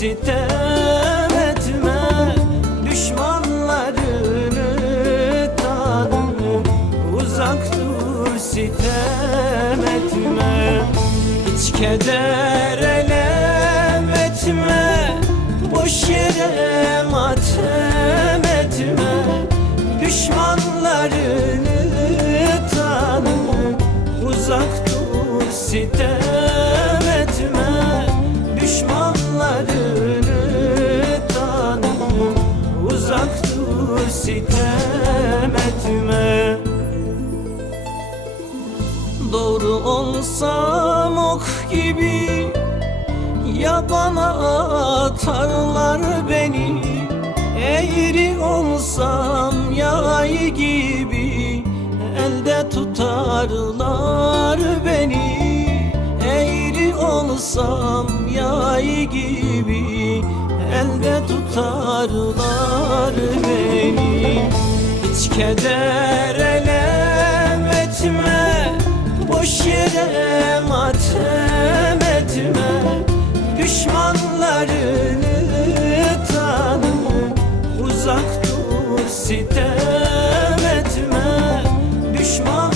sitem etme Düşmanlarını tanı Uzak dur sitem etme. Hiç keder olsam ok gibi Yabana atarlar beni. Eğri olsam yay gibi Elde tutarlar beni. Eğri olsam yay gibi Elde tutarlar beni. Hiç keder yere Düşmanlarını tanı Uzak sitem etme Düşmanlarını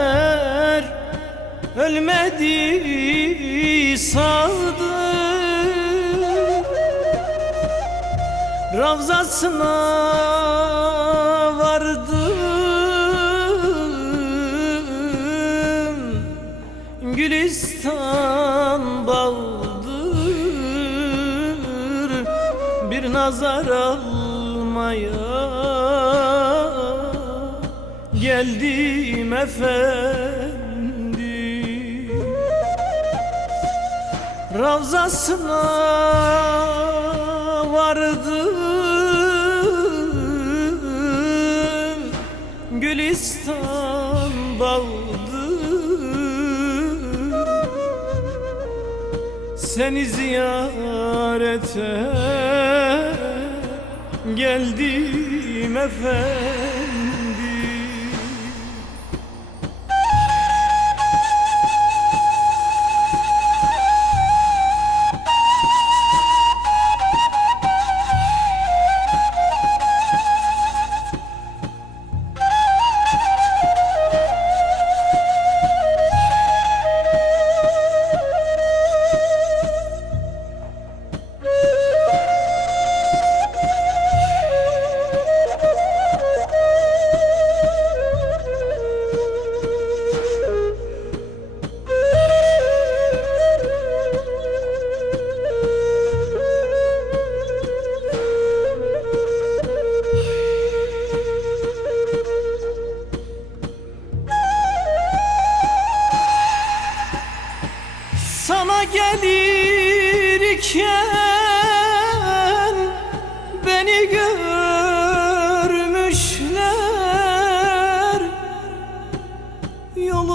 peygamber ölmedi saldı Ravzasına vardım Gülistan bağdır Bir nazar Allah almaya geldim efendi Ravzasına vardım Gülistan bağdı Seni ziyarete geldim efendim.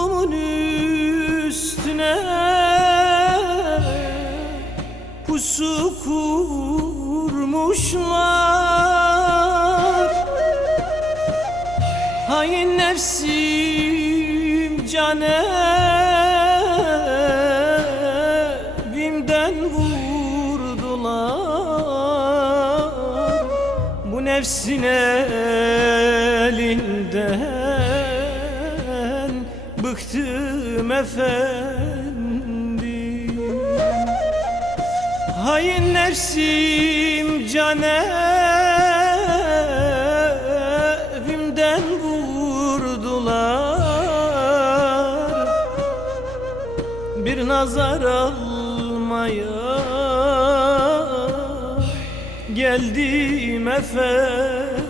Topumun üstüne Pusu kurmuşlar. Hain nefsim canevimden vurdular. Bu nefsin elin efendi. Hain nefsim can evimden vurdular. Bir nazar almaya geldim efendim